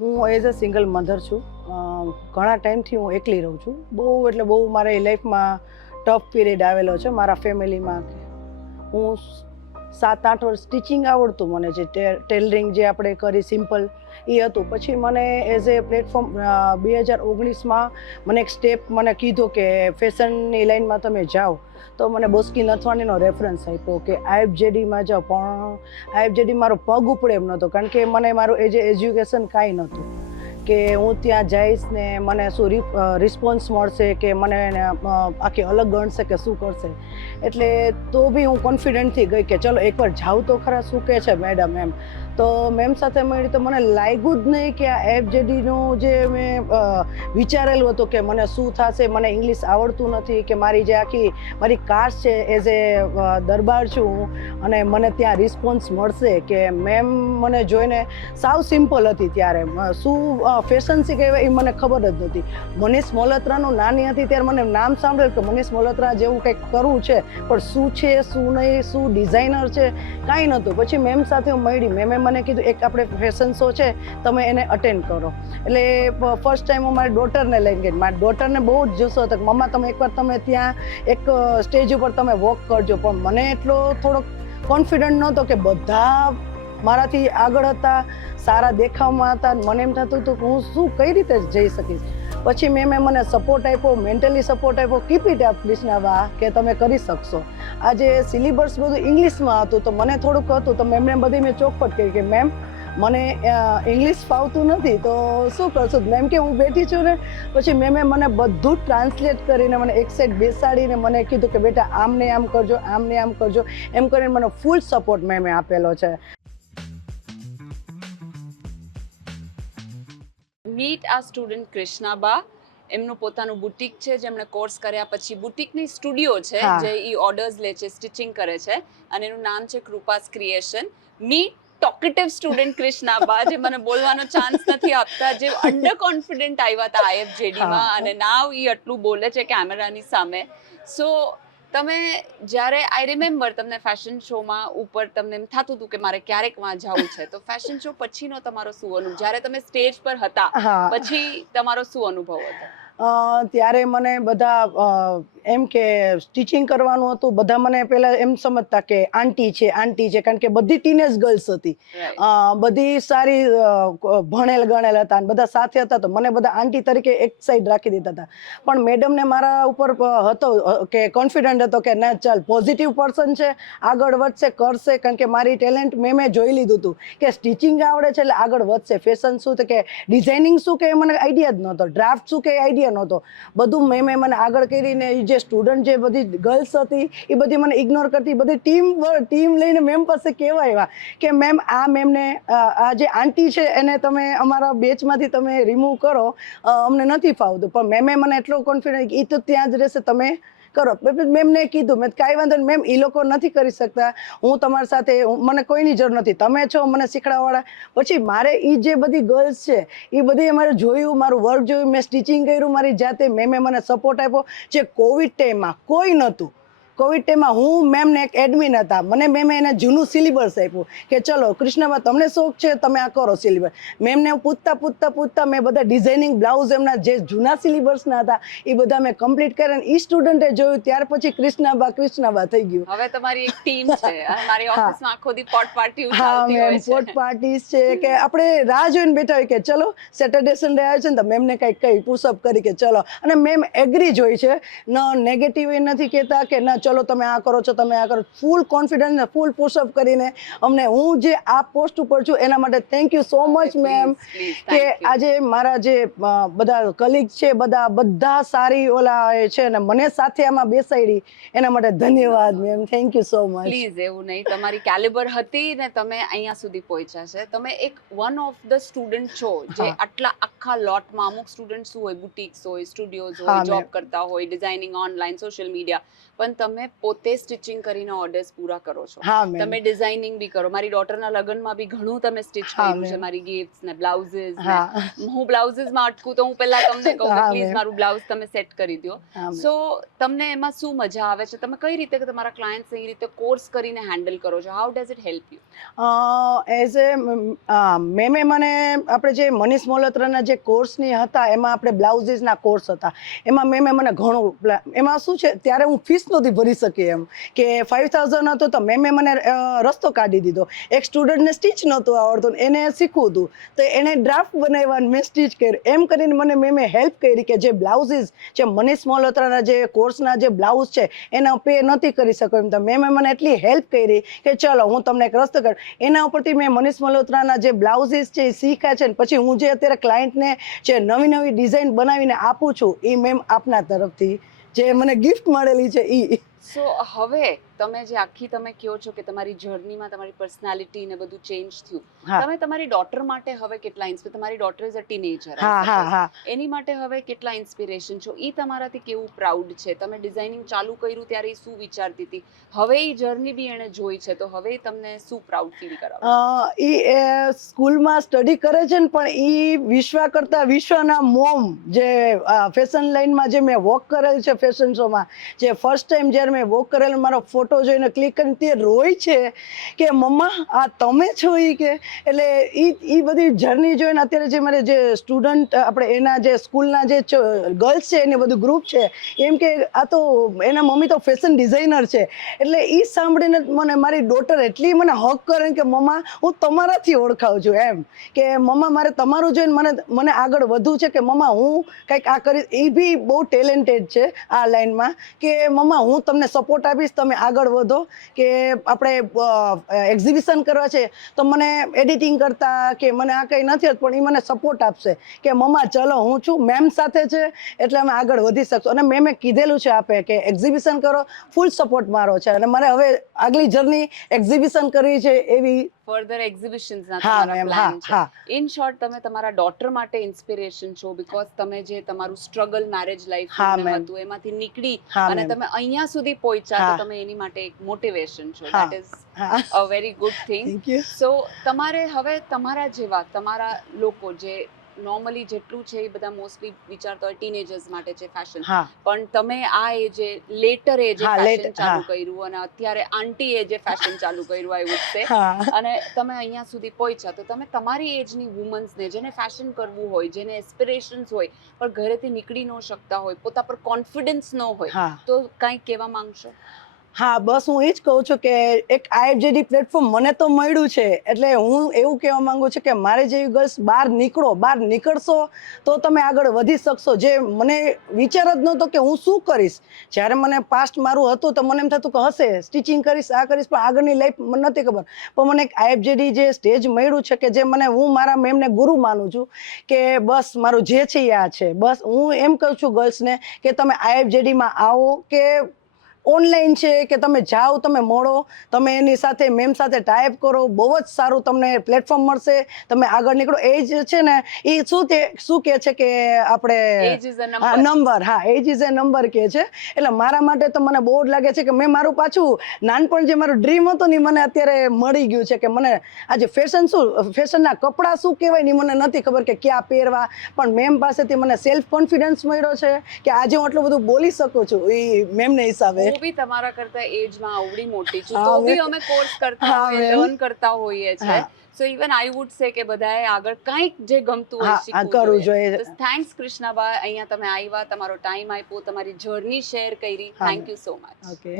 હું as a single mother છું. ઘણા ટાઈમથી હું એકલી રહું છું. બહુ મારી લાઈફમાં ટફ પીરિયડ આવેલો છે મારા ફેમિલીમાં. હું 7-8 વર્ષ ટીચિંગ આવડતું મને, જે ટેલરિંગ જે આપણે કરી સિમ્પલ એ હતું. પછી મને એઝ એ પ્લેટફોર્મ 2019માં મને એક સ્ટેપ મને કીધું કે ફેશનની લાઈનમાં તમે જાઓ, તો મને બોસ્કી નથવાણીનો રેફરન્સ આપ્યો કે IFJDમાં જાઓ. પણ IFJD મારો પગ ઉપડે એમ નહોતો, કારણ કે મને મારું એજ્યુકેશન કાંઈ નહોતું કે હું ત્યાં જઈશ ને મને શું રિસ્પોન્સ મળશે, કે મને આખી અલગ ગણશે કે શું કરશે. એટલે તો બી હું કોન્ફિડન્ટથી ગઈ કે ચલો એકવાર જાઉં તો ખરા, શું કહે છે મેડમ એમ. તો મેમ સાથે મળી તો મને લાગ્યું જ નહીં કે આ IFJDનું જે મેં વિચારેલું હતું કે મને શું થશે, મને ઇંગ્લિશ આવડતું નથી, કે મારી જે આખી મારી કાસ્ટ છે એઝ એ દરબાર છું અને મને ત્યાં રિસ્પોન્સ મળશે, કે મેમ મને જોઈને સાવ સિમ્પલ હતી ત્યારે. શું ફેશન શીખે એ મને ખબર જ નથી. મનીષ મોલત્રાનું નાની હતી ત્યારે મને નામ સાંભળેલું કે મનીષ મોલત્રા જેવું કંઈક કરવું છે, પણ શું છે શું નહીં, શું ડિઝાઇનર છે, કાંઈ નહોતું. પછી મેમ સાથે હું મળી. મેમે મને કીધું એક આપણે ફેશન શો છે, તમે એને અટેન્ડ કરો. એટલે ફર્સ્ટ ટાઈમ હું મારી ડોટરને લઈને ગઈ. મારી ડોટરને બહુ જ જુસ્સો હતો કે મમ્મા તમે એકવાર તમે ત્યાં એક સ્ટેજ ઉપર તમે વોક કરજો. પણ મને એટલો થોડોક કોન્ફિડન્ટ નહોતો કે બધા મારાથી આગળ હતા, સારા દેખાવમાં હતા. મને એમ થતું હતું કે હું શું કઈ રીતે જઈ શકીશ. પછી મેં મને સપોર્ટ આપ્યો, મેન્ટલી સપોર્ટ આપ્યો. કીપ ઇટ અપ ક્રિષ્નાબા, કે તમે કરી શકશો. આજે સિલેબસ બધું ઇંગ્લિશમાં હતું તો મને થોડુંક હતું, તો મેમને બધી મેં ચોખવટ કરી કે મેમ મને ઇંગ્લિશ ફાવતું નથી, તો શું કરશું. મેમ કે હું બેઠી છું ને. પછી મેમે મને બધું ટ્રાન્સલેટ કરીને મને એક સાઈડ બેસાડીને મને કીધું કે બેટા આમને આમ કરજો, આમને આમ કરજો, એમ કરીને મને ફૂલ સપોર્ટ મેમે આપેલો છે. મીટ આ સ્ટુડન્ટ કૃષ્ણાબા. એમનું પોતાનું બુટીક છે, જેમણે કોર્સ કર્યા પછી બુટીકની સ્ટુડિયો છે, હા. જે ઈ ઓર્ડર્સ લે છે, સ્ટિચિંગ કરે છે, અને એનું નામ છે કૃપાસ ક્રિએશન. મીટ ટોકેટિવ સ્ટુડન્ટ કૃષ્ણાબા, જે મને બોલવાનો ચાન્સ નથી આપતા, જે અંડર કોન્ફિડન્ટ આવ્યા હતા IFJDમાં, હા. અને નાવ ઈ આટલું બોલે છે કેમેરાની સામે. સો તમે જ્યારે આઈ રિમેમ્બર તમને ફેશન શોમાં ઉપર તમને એમ થતું હતું કે મારે ક્યારેક વાં જવું છે, તો ફેશન શો પછીનો તમારો શું અનુભવ, જ્યારે તમે સ્ટેજ પર હતા હા. પછી તમારો શું અનુભવ હતો? ત્યારે મને બધા એમ કે સ્ટિચિંગ કરવાનું હતું. બધા મને પહેલાં એમ સમજતા કે આંટી છે, આંટી છે, કારણ કે બધી ટીનેજ ગર્લ્સ હતી. બધી સારી ભણેલ ગણેલ હતા અને બધા સાથે હતા, તો મને બધા આંટી તરીકે એક સાઈડ રાખી દીધા હતા. પણ મેડમને મારા ઉપર હતો કે કોન્ફિડન્ટ હતો કે ના ચાલ પોઝિટિવ પર્સન છે, આગળ વધશે, કરશે, કારણ કે મારી ટેલેન્ટ મેં જોઈ લીધું હતું કે સ્ટિચિંગ આવડે છે એટલે આગળ વધશે. ફેશન શું કે ડિઝાઇનિંગ શું કે મને આઈડિયા જ નહોતો, ડ્રાફ્ટ શું કે આઈડિયા નહોતો. બધું મેં મને આગળ કરીને જે સ્ટુડન્ટ જે બધી ગર્લ્સ હતી એ બધી મને ઇગ્નોર કરતી. બધી ટીમ લઈને મેમ પાસે કહેવા આવ્યા કે મેમ આ મેમને આ જે આંટી છે એને તમે અમારા બેચમાંથી તમે રિમૂવ કરો, અમને નથી ફાવતું. પણ મેમે મને એટલો કોન્ફિડન્સ, એ તો ત્યાં જ રહેશે, તમે કરો. મેમને કીધું મેં કાંઈ વાંધો નહીં મેમ, એ લોકો નથી કરી શકતા, હું તમારી સાથે, મને કોઈની જરૂર નથી, તમે છો મને શીખડાવવાળા. પછી મારે એ જે બધી ગર્લ્સ છે એ બધી અમારે જોયું, મારું વર્ક જોયું, મેં સ્ટિચિંગ કર્યું મારી જાતે. મેમે મને સપોર્ટ આપ્યો. જે કોવિડ ટાઈમમાં કોઈ નહોતું. કોવિડ ટાઈમમાં હું મેમને એક એડમિન હતા, મને મેમે એને જૂનું સિલેબસ આપ્યું કે ચલો કૃષ્ણબા તમને શોખ છે તમે આ કરો સિલેબસ. મેમને પૂછતા મેં બધા ડિઝાઇનિંગ બ્લાઉઝ એમના જે જૂના સિલેબસના હતા એ બધા મેં કમ્પ્લીટ કર્યા. અને એ સ્ટુડન્ટે જોયું, ત્યાર પછી કૃષ્ણાબા થઈ ગયું. હવે તમારી એક ટીમ છે, અને મારી ઓફિસમાં આખો દી પોટ પાર્ટી હા ચાલતી મેમ, હોય પોટ છે. પાર્ટીસ છે કે આપણે રાહ જોઈને બેઠા હોય કે ચલો સેટરડે સન્ડે આવે છે ને તો મેમને કંઈક કહી પુશઅપ કરી કે ચલો. અને મેમ એગ્રી જ હોય છે, ન નેગેટિવ એ નથી કહેતા કે ના ચલો તમે આ કરો છો, તમે આ કરો. ફૂલ કોન્ફિડન્સ ને ફૂલ પુશઅપ કરીને અમને, હું જે આ પોસ્ટ ઉપર છું એના માટે thank you so much ma'am. કે આજે મારા જે બધા કલીગ છે બધા સારી ઓલા છે ને મને સાથે આમાં બેસાડી, એના માટે ધન્યવાદ ma'am, thank you so much. Please એવું નહીં, તમારી કેલિબર હતી ને તમે અહીંયા સુધી પહોંચ્યા છે. તમે એક વન ઓફ ધ સ્ટુડન્ટ છો જે આટલા આખા લોટમાં, અમુક સ્ટુડન્ટ શું હોય બુટીક્સ હોય, સ્ટુડિયોઝ હોય, હા જોબ મેમ. કરતા હોય, ડિઝાઇનિંગ, ઓનલાઈન, સોશિયલ મીડિયા, પણ તમે પોતે સ્ટિચિંગ કરીને ઓર્ડર્સ પૂરા કરો છો, હા મેમ. તમે ડિઝાઇનિંગ બી કરો. મારી ડોટરના લગ્નમાં બી ઘણું તમે સ્ટિચ હા, કર્યું છે, ma'am. મારી ગિફ્ટ્સ ને બ્લાઉઝીસ ને. હા હું બ્લાઉઝીસમાં અટકું તો હું પહેલા તમને કહું કે હા, પ્લીઝ ma'am. મારું બ્લાઉઝ તમે સેટ કરી દો. હા મેમ. સો તમને એમાં શું મજા આવે છે? તમે કઈ રીતે તમારા ક્લાયન્ટ્સ એ રીતે કોર્સ કરીને હેન્ડલ કરો છો? How does it help you? As a મેમે મને આપણે જે મનીષ મોલત્રાના જે કોર્સની હતા એમાં આપણે બ્લાઉઝીસના કોર્સ હતા, એમાં મેમે મને ઘણું એમાં શું છે ત્યારે હું ફીસ નહોતી ભરી શકી, એમ કે 5000 હતો તો મેમે મને રસ્તો કાઢી દીધો. એક સ્ટુડન્ટને સ્ટીચ નહોતું આવડતું, એને શીખવું હતું તો એને ડ્રાફ્ટ બનાવ્યા, મેં સ્ટીચ કર્યું. એમ કરીને મને મેમે હેલ્પ કરી કે જે બ્લાઉઝીસ જે મનીષ મોલત્રાના જે કોર્સના જે બ્લાઉઝ છે એના પે નથી કરી શકો એમ, તો મેમે મને એટલી હેલ્પ કરી કે ચલો હું તમને એક રસ્તો કર. એના ઉપરથી મેં મનીષ મલ્હોત્રાના જે બ્લાઉઝીસ છે એ શીખ્યા છે, ને પછી હું જે અત્યારે ક્લાયન્ટને જે નવી નવી ડિઝાઇન બનાવીને આપું છું એ મેમ આપના તરફથી જે મને ગિફ્ટ મળેલી છે એ. સો હવે તમે જે આખી તમે કહો છો કે તમારી જર્નીમાં તમારી પર્સનાલિટી ને બધું ચેન્જ થયું, હા તમે તમારી ડોટર માટે હવે કેટલા તમારી ડોટર ઇઝ અ ટીનેજર, હા હા હા. એની માટે હવે કેટલા ઇન્સ્પિરેશન છો? એ તમારાથી કેવું પ્રાઉડ છે? તમે ડિઝાઇનિંગ ચાલુ કર્યું ત્યારે એ શું વિચારતી હતી, હવે એ જર્ની બી એણે જોઈ છે, તો હવે તમને શું પ્રાઉડ ફીલ કરાવે? એ સ્કૂલમાં સ્ટડી કરે છે ને, પણ એ વિશ્વા કરતા વિશ્વના મોમ જે ફેશન લાઈનમાં જે મેં વોક કરેલ છે ફેશન શોમાં, જે ફર્સ્ટ ટાઈમ જ્યારે મેં વોક કરેલ મારો ફોટો જોઈને ક્લિક કરીને તે રોય છે કે મમ્મા આ તમે છો એ કે. એટલે એ બધી જર્ની જોઈને અત્યારે જે મારે જે સ્ટુડન્ટ આપણે એના જે સ્કૂલના જે ગર્લ્સ છે એને બધું ગ્રુપ છે એમ કે આ તો એના મમ્મી તો ફેશન ડિઝાઇનર છે. એટલે એ સાંભળીને મને મારી ડોટર એટલી મને હક કરે કે મમ્મા હું તમારાથી ઓળખાઉં છું, એમ કે મમ્મા મારે તમારું જોઈને મને આગળ વધવું છે, કે મમ્મા હું કંઈક આ કરીશ. એ બી બહુ ટેલેન્ટેડ છે આ લાઈનમાં, કે મમ્મા હું તમને સપોર્ટ આપીશ, તમે આગળ વધો. કે આપણે એક્ઝિબિશન કરવા છે તો મને એડિટિંગ કરતા કે મને આ કંઈ નથી પણ એ મને સપોર્ટ આપશે કે મમ્મા ચલો હું છું, મેમ સાથે છે એટલે અમે આગળ વધી શકશું. અને મેં કીધેલું છે આપે કે એક્ઝિબિશન કરો, ફૂલ સપોર્ટ મારો છે. અને મારે હવે આગલી જર્ની એક્ઝિબિશન કરવી છે એવી ફર્ધર એક્ઝિબિશન્સના હા તમારા મેમ. પ્લાન હા છે. હા. ઇન શોર્ટ તમે તમારા ડોટર માટે ઇન્સ્પિરેશન છો, બીકોઝ તમે જે તમારું સ્ટ્રગલ મેરેજ લાઈફ હા મેમ. હતું એમાંથી નીકળી હા અને મેમ. તમે અહીંયા સુધી પહોંચ્યા, તો હા તમે એની માટે એક મોટિવેશન છો. હા દેટ ઇઝ હા. A very good thing. Thank you. So તમારે હવે તમારા જેવા તમારા લોકો જે નોર્મલી જેટલું છે એ બધા મોસ્ટલી વિચારતા હોય ટીનેજર્સ માટે છે ફેશન, હા પણ તમે આ એજે લેટર એજે હા લેટ ફેશન ચાલુ હા કર્યું અને અત્યારે આંટી એજે ફેશન ચાલુ કર્યું, આઈ વુડ સે, હા અને તમે અહીંયા સુધી પહોંચ્યા, તો તમે તમારી એજની વુમન્સને જેને ફેશન કરવું હોય, જેને એસ્પિરેશન્સ હોય પણ ઘરેથી નીકળી ન શકતા હોય, પોતા પર કોન્ફિડન્સ ન હોય, હા તો કંઈક કહેવા માંગશો? હા બસ હું એ જ કહું છું કે એક IFJD પ્લેટફોર્મ મને તો મળ્યું છે, એટલે હું એવું કહેવા માંગુ છું કે મારે જેવી ગર્લ્સ બહાર નીકળશો તો તમે આગળ વધી શકશો. જે મને વિચાર જ નહોતો કે હું શું કરીશ, જ્યારે મને પાસ્ટ મારું હતું તો મને એમ થતું કે હશે સ્ટિચિંગ કરીશ, આ કરીશ, પણ આગળની લાઈફ મને નથી ખબર. પણ મને એક IFJD જે સ્ટેજ મળ્યું છે કે જે હું મારા મેમને ગુરુ માનું છું, કે બસ મારું જે છે એ આ છે. બસ હું એમ કહું છું ગર્લ્સને કે તમે IFJDમાં આવો, કે ઓનલાઈન છે કે તમે જાઓ, તમે મળો, તમે એની સાથે મેમ સાથે ટાઈપ કરો, બહુ જ સારું તમને પ્લેટફોર્મ મળશે, તમે આગળ નીકળો. એજ છે ને એ શું કહે છે કે આપણે age is a number. Number, હા એજ ઇઝ અ નંબર કહે છે. એટલે મારા માટે તો મને બહુ જ લાગે છે કે મેં મારું પાછું નાનપણ જે મારું ડ્રીમ હતું ને મને અત્યારે મળી ગયું છે, કે મને આજે ફેશનના કપડાં શું કહેવાય ને મને નથી ખબર કે ક્યાં પહેરવા, પણ મેમ પાસેથી મને સેલ્ફ કોન્ફિડન્સ મળ્યો છે કે આજે હું આટલું બધું બોલી શકું છું એ મેમને હિસાબે. હું બી તમારા કરતા એજમાં આવડી મોટી છું, તો હા બી મેમ. અમે કોર્સ કરતા હા હોઈએ, મેમ. લર્ન કરતા હોઈએ છે. હા સો ઇવન આઈ વુડ સે કે બધાએ આગળ કંઈક જે ગમતું હોય હા શીખવું કરવું જોઈએ. જોઈએ. તો થેન્ક્સ કૃષ્ણાબા, અહીંયા તમે આવ્યા, તમારો ટાઈમ આપ્યો, તમારી જર્ની શેર કરી. હા thank you so much. Okay.